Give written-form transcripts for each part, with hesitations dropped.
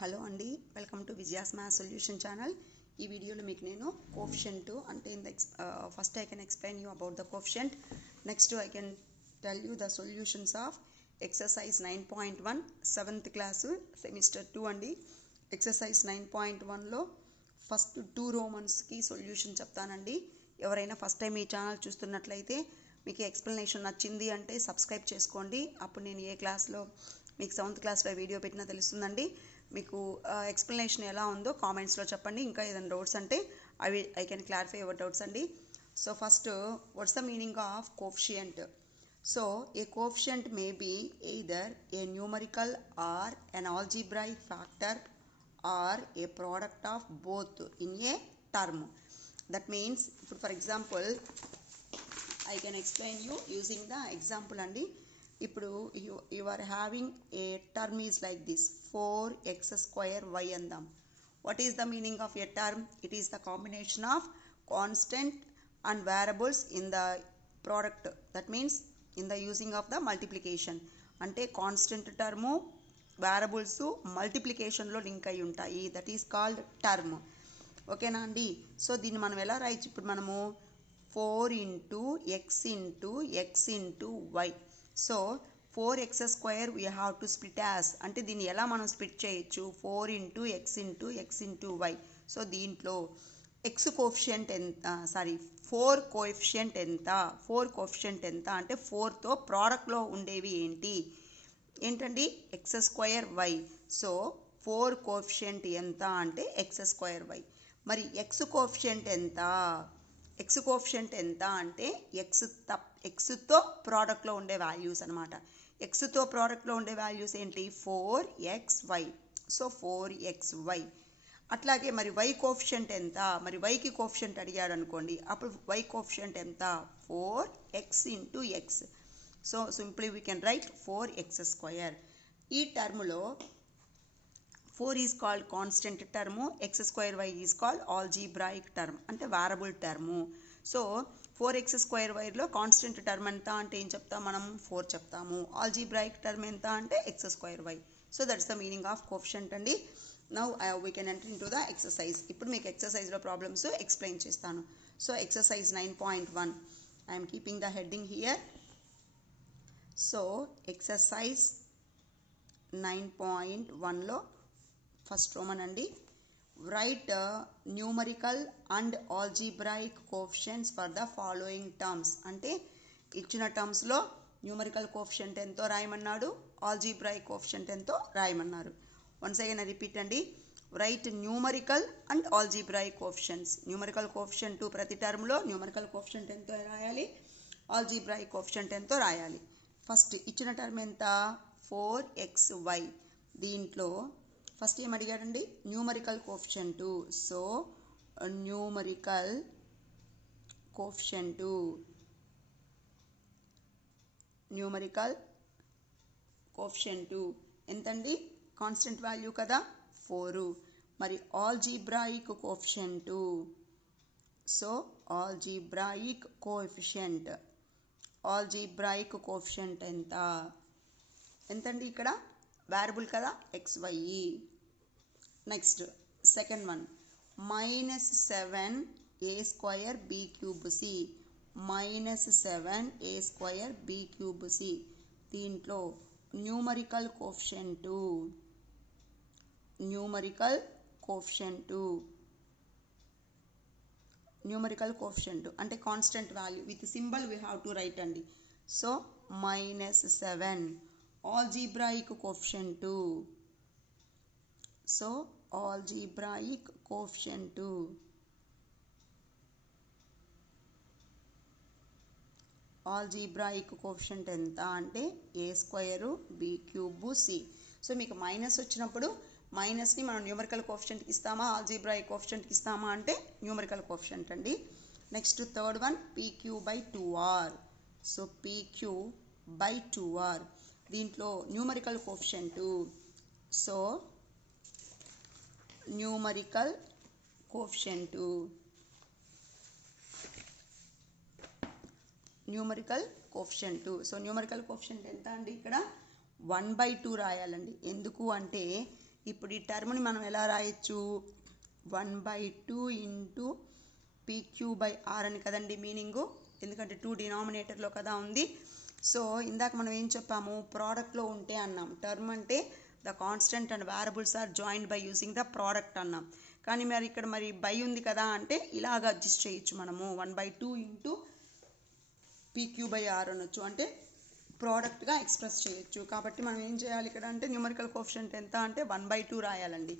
Hello అండి, welcome to Vijaya's maths solution channel. ఈ వీడియోలో మీకు నేను కోఎఫిషియంట్ అంటే first I can explain you about the coefficient. Next I can tell you the solutions of exercise 9.1 7th class semester 2 అండి. exercise 9.1లో first 2 రోమన్స్కి solution చెప్తానండి. ఎవరైనా first time ఈ channel చూస్తున్నట్లయితే మీకు ఎక్స్ప్లెనేషన్ నచ్చింది అంటే సబ్స్క్రైబ్ చేసుకోండి. అప్పుడు నేను ఏ క్లాస్లో మీకు 7th క్లాస్లో వీడియో పెట్టినా తెలుస్తుందండి. మీకు ఎక్స్ప్లెనేషన్ ఎలా ఉందో కామెంట్స్లో చెప్పండి. ఇంకా ఏదైనా డౌట్స్ అంటే I can clarify your doubts అండి. So first, what's the meaning of coefficient? So a coefficient may be either a numerical or an algebraic factor or a product of both in a term. That means, for example, I can explain you using the example andi. ఇప్పుడు you are having a term is like this 4x square y andam. What is the meaning of a term? It is the combination of constant and variables in the product. That means in the using of the multiplication. అంటే constant term variables మల్టిప్లికేషన్లో link అయి ఉంటాయి. That is called term. ఓకేనా అండి? So దీన్ని మనం ఎలా రాయొచ్చు? ఇప్పుడు మనము 4 into x into y. So 4x square we have to split as, అంటే దీన్ని ఎలా మనం స్ప్లిట్ చేయొచ్చు? 4 into x into y. So దీంట్లో x కోఎఫిషియంట్ ఎంత, 4 కోఎఫిషియంట్ ఎంత? 4 కోఎఫిషియంట్ ఎంత అంటే 4తో ప్రోడక్ట్లో ఉండేవి ఏంటండి? x square y. So 4 coefficient ఎంత అంటే x స్క్వేర్ y. మరి x కోఎఫిషియంట్ ఎంత? x కోఎఫిషియంట్ ఎంత అంటే ఎక్స్తో ప్రోడక్ట్లో ఉండే వాల్యూస్ అనమాట. ఎక్స్తో ప్రోడక్ట్లో ఉండే వాల్యూస్ ఏంటి? 4xy. So 4xy. అట్లాగే మరి y కోఎఫిషియంట్ ఎంత? మరి yకి కోఎఫిషియంట్ అడిగాడు అనుకోండి, అప్పుడు y కోఎఫిషియంట్ ఎంత? 4x into x. So simply we can write 4x square. ఈ టర్ములో 4 is called constant term, x square y is called algebraic term అంటే variable term. So 4x square వైలో కాన్స్టెంట్ టర్మ్ ఎంత అంటే ఏం చెప్తాం మనం? 4 చెప్తాము. ఆల్జీబ్రాయిక్ టర్మ్ ఎంత అంటే x square y. So that's the meaning of coefficient అండి. Now we can enter in to the exercise. ఇప్పుడు మీకు ఎక్సర్సైజ్లో ప్రాబ్లమ్స్ ఎక్స్ప్లెయిన్ చేస్తాను. So exercise 9.1 I'm keeping the heading here. So exercise 9.1లో ఫస్ట్ రోమన్ అండి. Write numerical and algebraic coefficients for the following terms. అంటే ఇచ్చిన టర్మ్స్లో numerical coefficient ఎంతో రాయమన్నాడు, algebraic coefficient ఎంతో రాయమన్నారు. వన్స్ అగైన్ రిపీట్ అండి. Write numerical and algebraic coefficients. Numerical coefficient ప్రతి టర్మ్లో numerical coefficient ఎంతో రాయాలి, ఆల్జీబ్రాయిక్ కోఎఫిషియంట్ ఎంతో రాయాలి. ఫస్ట్ ఇచ్చిన టర్మ్ ఎంత? 4xy. దీంట్లో ఫస్ట్ ఏం అడిగాడండి? Numerical coefficient. So numerical coefficient ఎంతండి? కాన్స్టెంట్ వాల్యూ కదా, 4. మరి algebraic coefficient. So algebraic coefficient ఎంతండి? ఇక్కడ వేరియబుల్ కదా, xy. Next second one, -7a square b cube c. -7a square b cube c. దీంట్లో న్యూమరికల్ కోఎఫిషియంట్ అంటే constant value with symbol we have to write అండి. So -7. Algebraic coefficient. So algebraic coefficient ఎంత అంటే a square b cube c. So మీకు minus వచ్చినప్పుడు మైనస్ని మనం numerical కోఎఫిషియంట్కి ఇస్తామా, algebraic కోఎఫిషియంట్కి ఇస్తామా అంటే న్యూమరికల్ కోఎఫిషియంట్ అండి. Next third one, pq/2r. So pq/2r. దీంట్లో numerical coefficient. So numerical coefficient so numerical coefficient ఎంత అండి? ఇక్కడ 1/2 రాయాలండి. ఎందుకు అంటే ఇప్పుడు ఈ టర్మ్ని మనం ఎలా రాయొచ్చు, 1/2 ఇంటూ PQ/R అని కదండి మీనింగు, ఎందుకంటే 2 డినామినేటర్లో కదా ఉంది. సో ఇందాక మనం ఏం చెప్పాము, ప్రోడక్ట్లో ఉంటే అన్నాం. టర్మ్ అంటే the constant and variables are joined by using the product అన్నాం. కానీ మరి ఇక్కడ మరి బై ఉంది కదా అంటే ఇలాగ అడ్జస్ట్ చేయొచ్చు మనము, 1/2 ఇంటూ PQ/R అనొచ్చు, అంటే ప్రోడక్ట్గా ఎక్స్ప్రెస్ చేయొచ్చు. కాబట్టి మనం ఏం చేయాలి ఇక్కడ అంటే న్యూమరికల్ కోఎఫిషియంట్ ఎంత అంటే 1/2 రాయాలండి.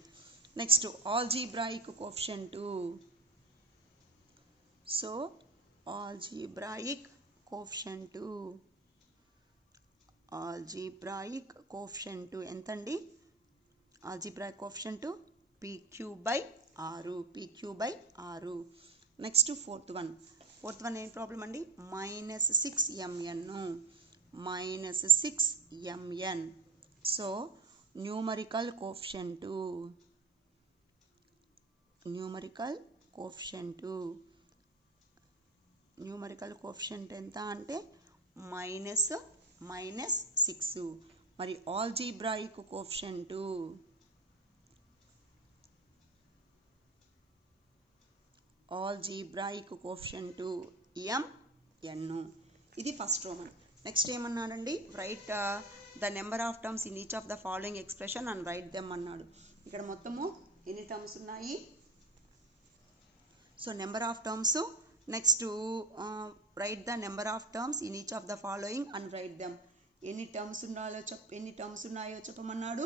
Next algebraic coefficient. So algebraic coefficient ఎంతండి, algebraic coefficient PQ/R. Next fourth one ఏం ప్రాబ్లం అండి, -6mn. సో న్యూమరికల్ కోఎఫిషియంట్ ఎంత అంటే -6. మరి ఆల్జీబ్రాయిక్ కోఎఫిషియంట్ mn. ఇది ఫస్ట్ రోమన్. నెక్స్ట్ ఏమన్నాడండి, write the number of terms in each of the following expression and write them అన్నాడు. ఇక్కడ మొత్తము ఎన్ని టర్మ్స్ ఉన్నాయి, so number of terms. Next write the number of terms in each of the following and write them. ఎన్ని terms ఉన్నాయో చెప్పమన్నాడు.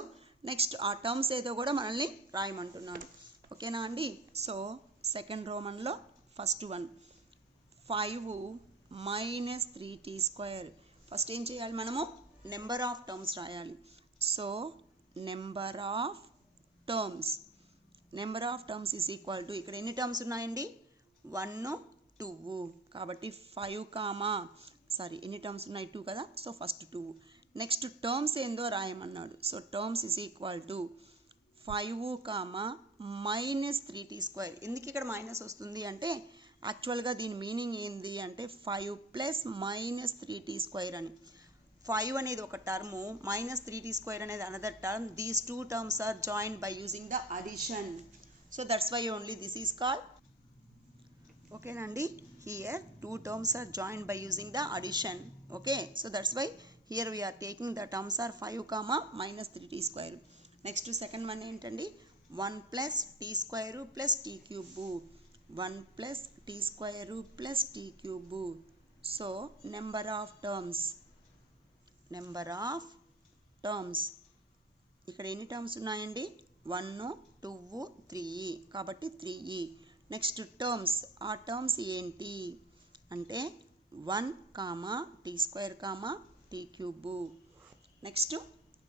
Next ఆ terms ఏదో కూడా మనల్ని రాయమంటున్నాడు. ఓకేనా అండి. సో సెకండ్ రోమన్లో ఫస్ట్ వన్ 5 - 3t². ఫస్ట్ ఏం చేయాలి మనము, నెంబర్ ఆఫ్ టర్మ్స్ రాయాలి. So number of terms is equal to, ఇక్కడ ఎన్ని టర్మ్స్ ఉన్నాయండి, 1 2. కాబట్టి 5 ఎన్ని టర్మ్స్ ఉన్నాయి, 2 కదా. So first 2. నెక్స్ట్ టర్మ్స్ ఏందో రాయమన్నాడు. So terms is equal to 5, -3t². ఎందుకు ఇక్కడ మైనస్ వస్తుంది అంటే యాక్చువల్గా దీని మీనింగ్ ఏంది అంటే 5 + -3t² అని. 5 అనేది ఒక టర్ము, -3t² అనేది another term. These 2 terms are joined by using the addition. So that's why only this is called. ఓకేనండి, here 2 terms are joined by using the addition. Okay, so that's why here we are taking the terms are 5, -3t². Next second one ఏంటండి, 1 + t² + t³. 1 + t² + t³. So number of terms ఇక్కడ ఎన్ని terms ఉన్నాయండి, 1 2 3, కాబట్టి 3. Next terms, ఆ terms ఏంటి అంటే 1, t² t³. Next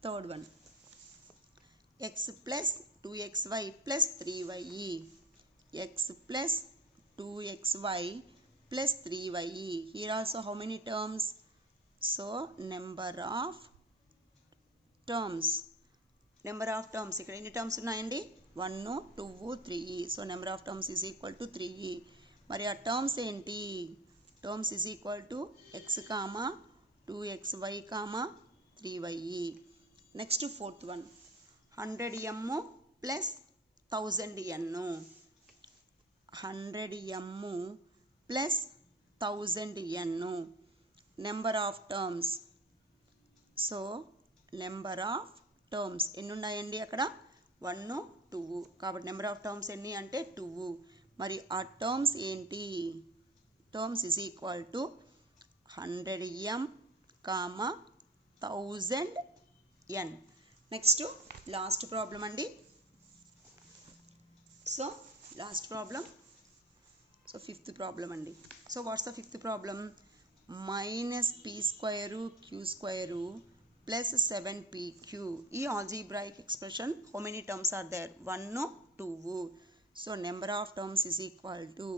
third one x + 2xy + 3y. x + 2xy + 3y. Here also how many terms? So number of terms ఇక్కడ ఎన్ని terms ఉన్నాయండి, 1 2 3. So number of terms is equal to 3. మరి ఆ terms ఏంటి, terms is equal to x, 2xy, 3y. Next fourth one 100m + 1000n. 100m + 1000n. Number of terms. So number of terms ఎన్ని ఉన్నాయండి అక్కడ, 1 2. కాబట్టి నెంబర్ ఆఫ్ టర్మ్స్ ఎన్ని అంటే 2. మరి ఆ టర్మ్స్ ఏంటి, terms is equal to 100m, 1000n. Next last problem అండి. So last problem, so fifth problem అండి. So what's the fifth problem, -p² q² + 7pq. ఈ algebraic expression how many terms are there, 1 2. So number of terms is equal to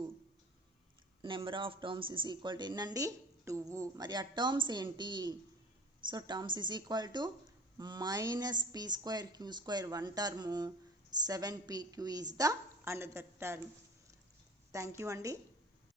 ఎన్నండి, 2. మరి ఆ terms ఏంటి, so terms is equal to -p² q² one term, 7pq is the another term. Thank you అండి.